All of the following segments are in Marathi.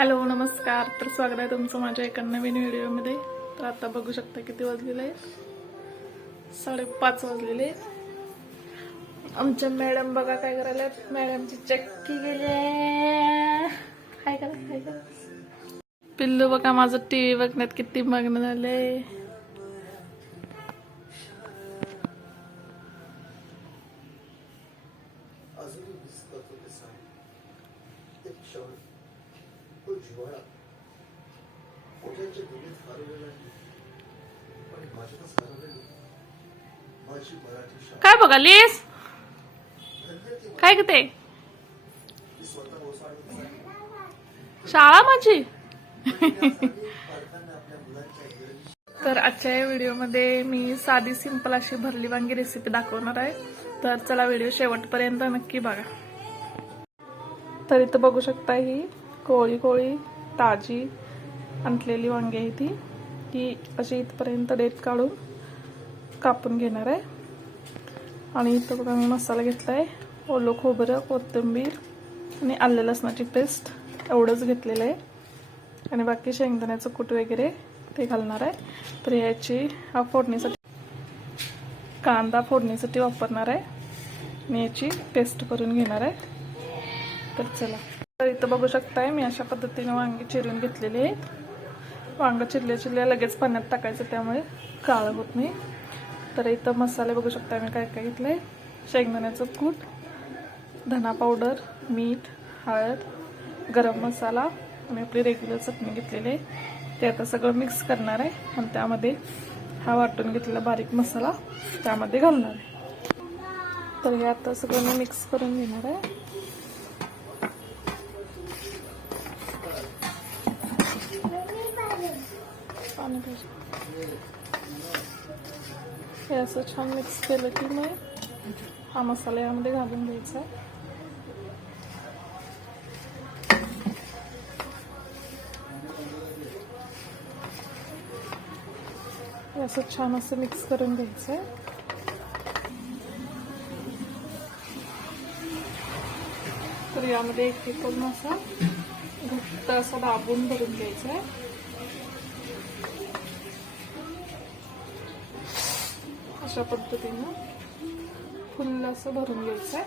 हॅलो नमस्कार। तर स्वागत आहे तुमचं माझ्या एका नवीन व्हिडिओमध्ये। तर आता बघू शकता किती वाजलेले आहेत, 5:30 वाजलेले आहेत। आमच्या मॅडम बघा काय करायला, मॅडमची चक्की गेली आहे। काय करा पिल्लू बघा माझं टीव्ही बघण्यात किती मग्न झाले। काय बघालीस, काय ग ते शाळा माझी। तर आजच्या या व्हिडिओमध्ये मी साधी सिंपल अशी भरली वांगी रेसिपी दाखवणार आहे। तर चला व्हिडिओ शेवटपर्यंत नक्की बघा। तर इथं बघू शकता ही कोळी कोळी ताजी आणलेली वांगी आहे ती अशी इथपर्यंत डेट काढून कापून घेणार आहे। आणि इथं बघा मी मसाला घेतलाय, ओलं खोबरं, कोथिंबीर आणि आलं लसणाची पेस्ट एवढंच घेतलेलं आहे। आणि बाकी शेंगदाण्याचं कूट वगैरे ते घालणार आहे। तर याची फोडणीसाठी कांदा फोडणीसाठी वापरणार आहे आणि याची पेस्ट करून घेणार आहे। तर चला, तर इथं बघू शकताय मी अशा पद्धतीने वांगी चिरून घेतलेली आहेत। वांग चिरल्या लगेच पाण्यात टाकायचं, त्यामुळे काळं होत नाही। तर इथं मसाले बघू शकता मी काय काय घेतलंय, शेंगदाण्याचं कूट, धना पावडर, मीठ, हळद, गरम मसाला आणि आपली रेग्युलर चटणी घेतलेली आहे। ते आता सगळं मिक्स करणार आहे आणि त्यामध्ये हा वाटून घेतलेला बारीक मसाला त्यामध्ये घालणार आहे। तर हे आता सगळं मी मिक्स करून घेणार आहे। हे असं छान मिक्स केलं की मग हा मसाला यामध्ये घालून द्यायचा आहे। हे असं छान असं मिक्स करून घ्यायचं आहे। तर यामध्ये एक करून असा घट्ट असा दाबून भरून घ्यायचा आहे। अशा पद्धतीने फुल असं भरून घ्यायचं आहे।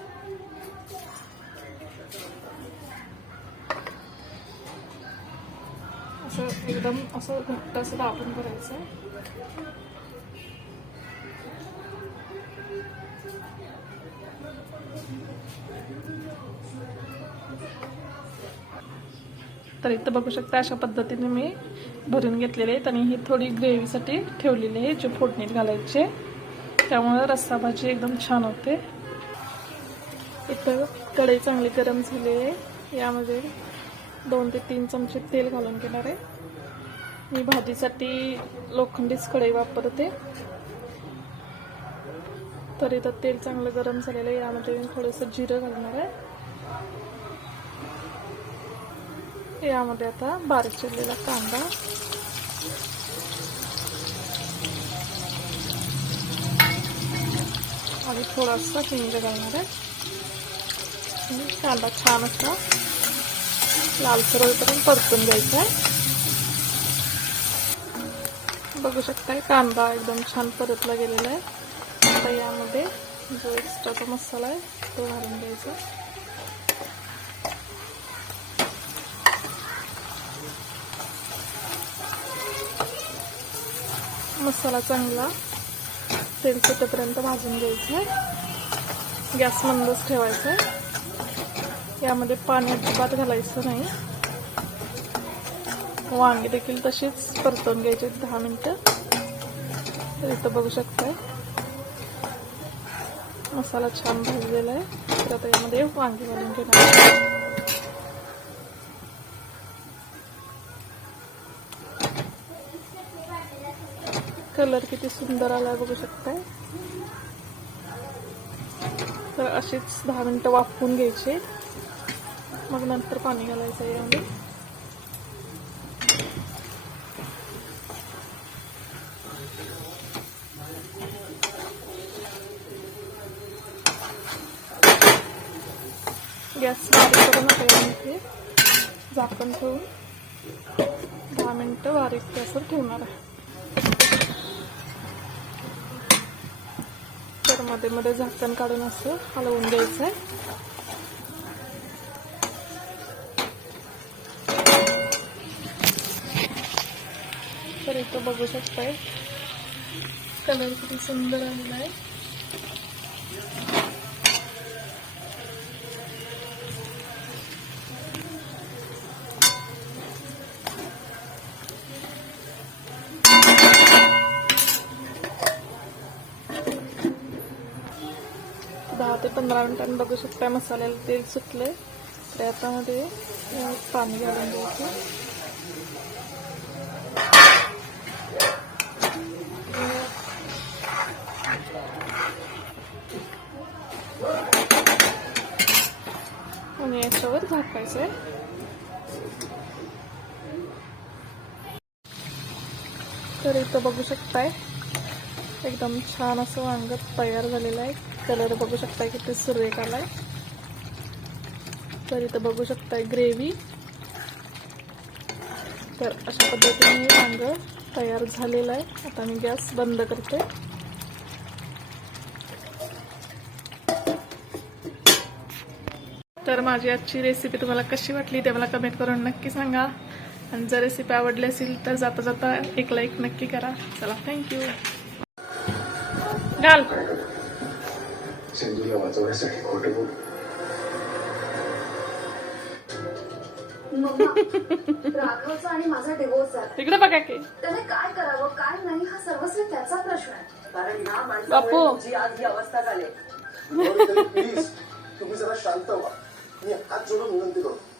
असं एकदम असं घट्ट असं दाबून भरायचं आहे। तर इथं बघू शकता अशा पद्धतीने मी भरून घेतलेले आहेत आणि ही थोडी ग्रेव्हीसाठी ठेवलेली आहे, जे फोडणीत घालायचे, त्यामुळे रस्सा भाजी एकदम छान होते। इथं कढई चांगली गरम झाली आहे, यामध्ये 2 ते 3 चमचे तेल घालून घेणार आहे। मी भाजीसाठी लोखंडीच कढई वापरते। तर इथं तेल चांगलं गरम झालेलं आहे, यामध्ये मी थोडंसं जिरं घालणार आहे। यामध्ये आता बारीक चिरलेला कांदा, आणि थोडासा हिंग घालणार आहे। कांदा छान असा लालसर होईपर्यंत परतून घ्यायचा आहे। बघू शकताय कांदा एकदम छान परतला गेलेला आहे। आता यामध्ये जो एक्स्ट्राचा मसाला आहे तो घालून घ्यायचा। मसाला चांगला तेल सुटेपर्यंत भाजून घ्यायचा आहे। गॅस मंदच ठेवायचा आहे। यामध्ये पाणी अजिबात घालायचं नाही। वांगी देखील तशीच परतून घ्यायची 10 मिनिटं। तर इथं बघू शकताय मसाला छान भाजलेला आहे। तर आता यामध्ये वांगी घालून घेणार। कलर किती सुंदर आलाय बघू शकताय। तर अशीच 10 मिनिटं वाफवून घ्यायचे, मग नंतर पाणी घालायचं यामध्ये। गॅस बारीक करून झाकण ठेवून 10 मिनिटं बारीक गॅसवर ठेवणार आहे. तर मध्ये मध्ये झाकण काढून असं हलवून द्यायचं आहे. तर इथं बघू शकताय कलर किती सुंदर आलेला आहे. दहा ते 15 मिनिटांनी बघू शकता मसाल्याला तेल सुटले. तर आता मध्ये पाणी घालून द्यायचं. आणि याच्यावर झाकायचं आहे. तर इथं बघू शकताय एकदम छान असं वांग तयार झालेलं आहे. कलर बघू शकताय किती सुरेख आलाय. तर इथं बघू शकताय ग्रेव्ही. तर अशा पद्धतीने वांग तयार झालेलं आहे. आता मी गॅस बंद करते. तर माझी आजची रेसिपी तुम्हाला कशी वाटली ते मला कमेंट करून नक्की सांगा. आणि जर रेसिपी आवडली असेल तर जाता जाता एक लाईक नक्की करा. चला, थँक्यू. घाल सिंधूला वाचवण्यासाठी खोटं बोल. राघवचा आणि माझा डिवोर्स झाला. इकडे बघा की त्याने काय करावं काय नाही हा सर्वस्वी त्याचा प्रश्न आहे. कारण ह्या बापू. माणसामुळे तुमची आज ही अवस्था झाली. प्लीज तुम्ही जरा शांत व्हा. मी हात जोडून विनंती करतो.